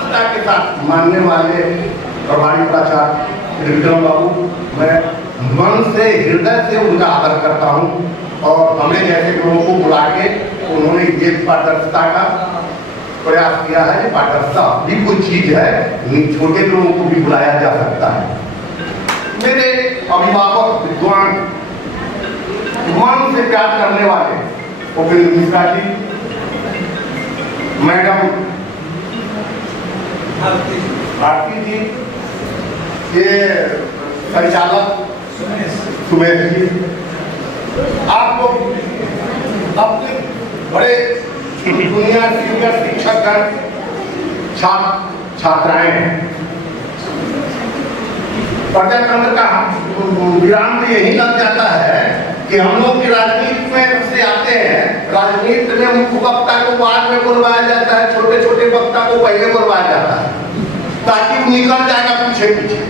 आस्था के साथ मानने वाले प्रभारी प्राचार्य विक्रम बाबू, मैं मन से हृदय से उनका आदर करता हूँ। और हमें जैसे लोगों को बुला के उन्होंने ये पारदर्शिता का प्रयास किया है। पारदर्शिता भी कोई चीज है, छोटे लोगों को भी बुलाया जा सकता है। मेरे अभिभावक विद्वान, मन से प्यार करने वाले उपेंद्र मिश्रा जी, मैडम भारती जी, ये संचालक सुमेश जी, आप लोग अपने बड़े दुनिया सीनियर शिक्षक छात्राएं हैं। प्रजातंत्र का विराम तो यही लग जाता है कि हम लोग की राजनीति में से आते हैं। राजनीति में मुख्य वक्ता को बाद में बुलवाया जाता है, छोटे छोटे वक्ता को पहले बुलवाया जाता है ताकि वो निकल जाएगा पीछे पीछे।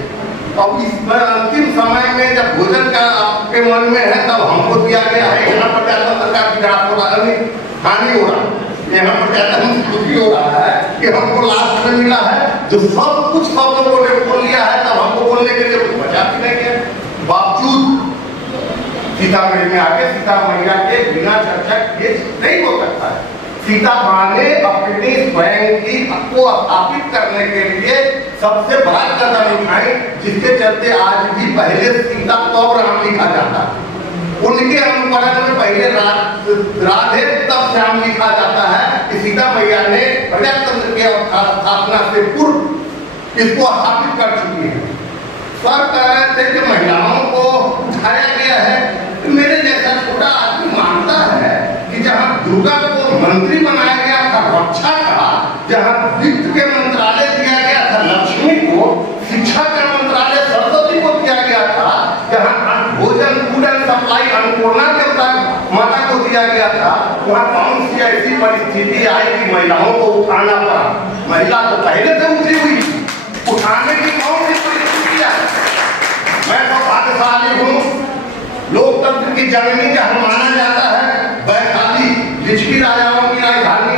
अब इस अंतिम समय में जब भोजन का आपके मन में है तब हमको दिया गया है। यहाँ प्रजातंत्र का विराट हो रहा है, हानि हो रहा है। यहाँ प्रजातंत्र दुखी हो रहा है कि हमको लास्ट में मिला है जो सब कुछ सब लोगों ने बोल लिया है, तब हमको बोलने के लिए कुछ बचा भी नहीं है। बावजूद सीतामढ़ी में आके सीता मैया के बिना चर्चा किए नहीं हो सकता है। सीता माँ ने अपनी स्वयं की को स्थापित करने के लिए सबसे बड़ा कदम उठाए, जिसके चलते आज भी पहले सीता तो राम लिखा जाता है। उनके अनुकरण में पहले राधे तब श्याम लिखा जाता है कि सीता मैया ने प्रजातंत्र के स्थापना से पूर्व इसको स्थापित कर चुकी है। सर कह रहे थे कि महिलाओं को उठाया गया है। मेरे जैसा छोटा आदमी मानता है कि जहाँ दुर्गा को मंत्री बनाया गया था रक्षा का, जहाँ वित्त के मंत्रालय दिया गया था लक्ष्मी को, शिक्षा का मंत्रालय सरस्वती को दिया गया था, जहाँ भोजन फूड एंड सप्लाई अन्नपूर्णा देवता माता को दिया गया था, वहाँ कौन सी ऐसी परिस्थिति आई कि महिलाओं को उठाना पड़ा? महिला तो पहले से उठी हुई, उठाने की कौन सी परिस्थिति है? मैं तो भाग्यशाली हूँ। लोकतंत्र की जननी जहाँ माना जाता है वैशाली, लिच्छवी राजाओं की राजधानी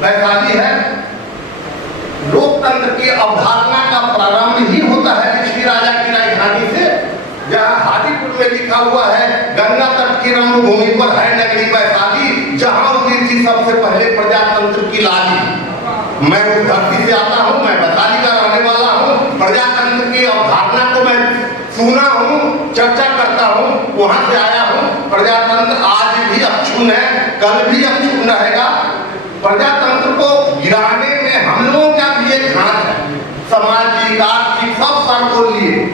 वैशाली है। लोकतंत्र की अवधारणा का प्रारंभ ही होता है लिच्छवी राजा की राजधानी से, जहाँ हाजीपुर में लिखा हुआ है गंगा तट की रंगभूमि पर है नगरी वैशाली, जहाँ हुई थी सबसे पहले प्रजातंत्र की लाली। मैं उस धरती से आता हूँ, मैं वैशाली का रहने वाला हूँ। प्रजातंत्र की अवधारणा को मैं सुना हूँ, चर्चा करता हूँ, वहां से आया हूँ। प्रजातंत्र आज भी अक्षुण्ण है, कल भी अक्षुण्ण रहेगा। प्रजातंत्र को गिराने में हम लोगों का भी एक हाथ है। सामाजिक आर्थिक सब सर खोल लिए,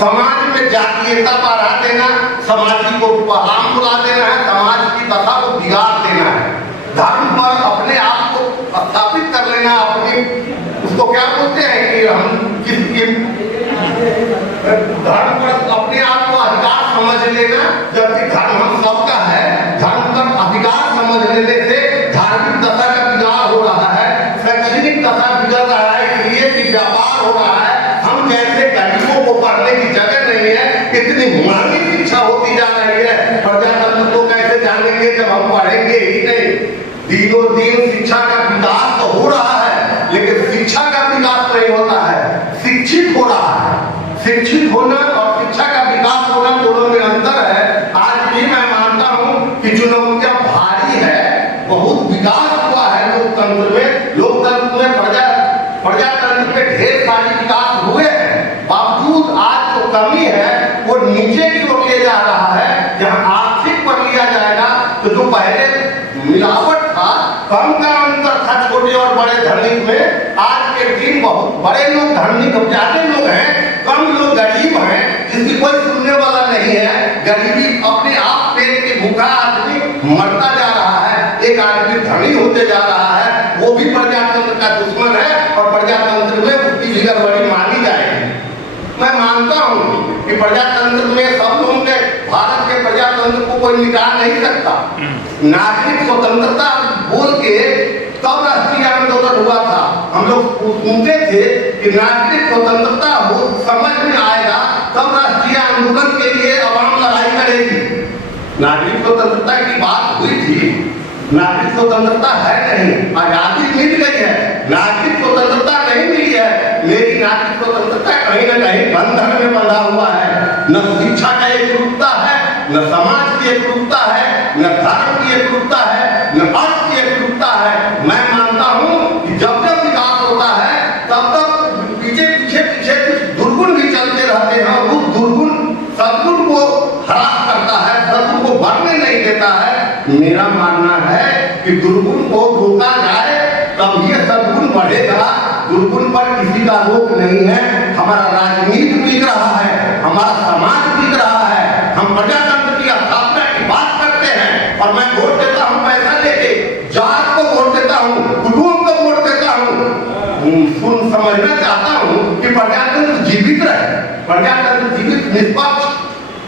समाज में जातीयता बढ़ा देना, समाज को पहलाम बुला देना है, समाज की दशा को बिगाड़ देना है। धर्म पर अपने आप को स्थापित कर लेना, अपनी उसको क्या बोलते हैं कि हम धर्म पर अपने आप को अधिकार समझ लेना, जबकि धर्म हम सबका है। धर्म पर अधिकार समझ लेने से धार्मिक दशा का बिगाड़ हो रहा है, शैक्षणिक दशा बिगड़ रहा है, इसलिए कि व्यापार हो रहा है। हम जैसे गरीबों को पढ़ने की जगह नहीं है, इतनी महंगी शिक्षा होती जा रही है। प्रजातंत्र को कैसे जानेंगे जब हम पढ़ेंगे ही नहीं? दिनों दिन शिक्षा का विकास तो हो रहा है, लेकिन शिक्षा का विकास नहीं होता है, शिक्षित हो रहा है। शिक्षित होना और शिक्षा का विकास होना दोनों में अंतर है। आज भी मैं मानता हूँ कि चुनौतियां भारी है, बहुत विकास हुआ है लोकतंत्र में। लोकतंत्र में प्रजातंत्र में ढेर सारे विकास हुए हैं, बावजूद आज जो कमी है वो नीचे की ओर ले जा रहा है। जहाँ आर्थिक पर लिया जाएगा तो जो पहले मिलावट था, कम का अंतर था छोटे और बड़े धनिक में, आज के दिन बहुत बड़े लोग धनिक ज्यादा लोग हैं, कम लोग गरीब हैं, जिसकी कोई सुनने वाला नहीं है। गरीबी अपने आप पेट के भूखा आदमी मरता जा रहा है, एक आदमी धनी होते जा रहा है, वो भी प्रजातंत्र का दुश्मन है और प्रजातंत्र में उसकी भी गड़बड़ी मानी जाएगी। मैं मानता हूँ कि प्रजातंत्र में सब लोगों के, भारत के प्रजातंत्र को कोई मिटा नहीं सकता। नागरिक स्वतंत्रता बोल के तब राष्ट्रीय आंदोलन हुआ था। हम लोग सुनते थे कि नागरिक स्वतंत्रता हो समझ में आएगा तब राष्ट्रीय आंदोलन के लिए आवाम लड़ाई करेगी। नागरिक स्वतंत्रता की बात हुई थी, नागरिक स्वतंत्रता है नहीं, आजादी मिल गई है। नागरिक स्वतंत्रता न कहीं बंधन में बंधा हुआ है। न शिक्षा का एकरूपता है, न समाज की एकरूपता है, न धर्म की एकरूपता है, न अर्थ की एकरूपता है। मैं मानता हूँ कि जब जब विकास होता है तब तब पीछे पीछे पीछे कुछ दुर्गुण भी चलते रहते हैं और उस दुर्गुण सद्गुण को हरास करता है, सद्गुण को बढ़ने नहीं देता है। मेरा मानना है कि दुर्गुण को रोका जाए तब ये सद्गुण बढ़ेगा। दुर्गुण पर किसी का रोक नहीं है। हमारा राजनीति बिक रहा है, हमारा समाज बिक रहा है। हम प्रजातंत्र की स्थापना की बात करते हैं और मैं वोट देता हूं पैसा लेके, जात को वोट देता हूं, कुटुंब को वोट देता हूं। सुन समझना चाहता हूं कि प्रजातंत्र जीवित रहे। प्रजातंत्र जीवित निष्पक्ष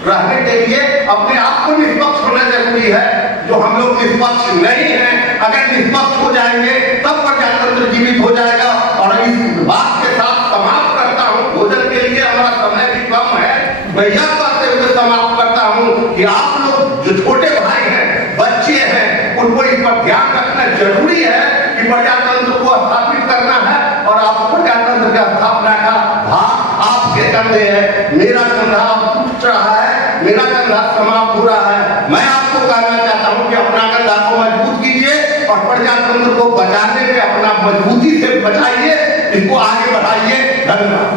रहने के लिए अपने आप को निष्पक्ष होना जरूरी है। जो हम लोग निष्पक्ष नहीं हैं, अगर निष्पक्ष हो जाएंगे तब प्रजातंत्र जीवित हो जाएगा। और इस बात के साथ समाप्त करता हूँ, भोजन के लिए हमारा समय भी कम है। मैं यह कहते हुए समाप्त करता हूँ कि आप लोग जो छोटे भाई हैं, बच्चे हैं, उनको इस पर ध्यान रखना जरूरी है कि प्रजातंत्र को स्थापित करना है और आप प्रजातंत्र की स्थापना का भाग आपके कंधे है। मेरा कंधा अब टूट रहा है, मेरा कंधा समाप्त हो रहा है। मैं आपको कहना चाहता हूँ कि अपना कंधा को मजबूत कीजिए और प्रजातंत्र को बचाने में अपना मजबूती से बचाइए, इसको आगे बढ़ाइए। धन्यवाद।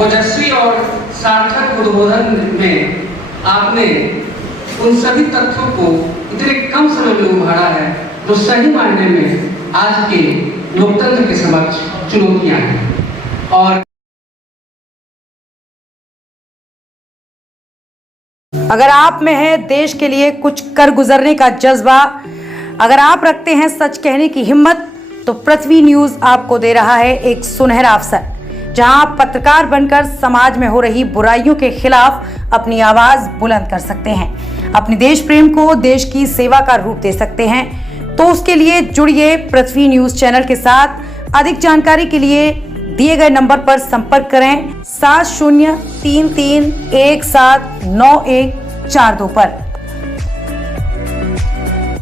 ओजस्वी और सार्थक उद्बोधन में आपने उन सभी तथ्यों को इतने कम समय में उभारा है जो सही मायने में आज के लोकतंत्र के समक्ष चुनौतियां हैं। और अगर आप में है देश के लिए कुछ कर गुजरने का जज्बा, अगर आप रखते हैं सच कहने की हिम्मत, तो पृथ्वी न्यूज आपको दे रहा है एक सुनहरा अवसर, जहां आप पत्रकार बनकर समाज में हो रही बुराइयों के खिलाफ अपनी आवाज बुलंद कर सकते हैं, अपने देश प्रेम को देश की सेवा का रूप दे सकते हैं। तो उसके लिए जुड़िए पृथ्वी न्यूज चैनल के साथ। अधिक जानकारी के लिए दिए गए नंबर पर संपर्क करें 7033179142 पर।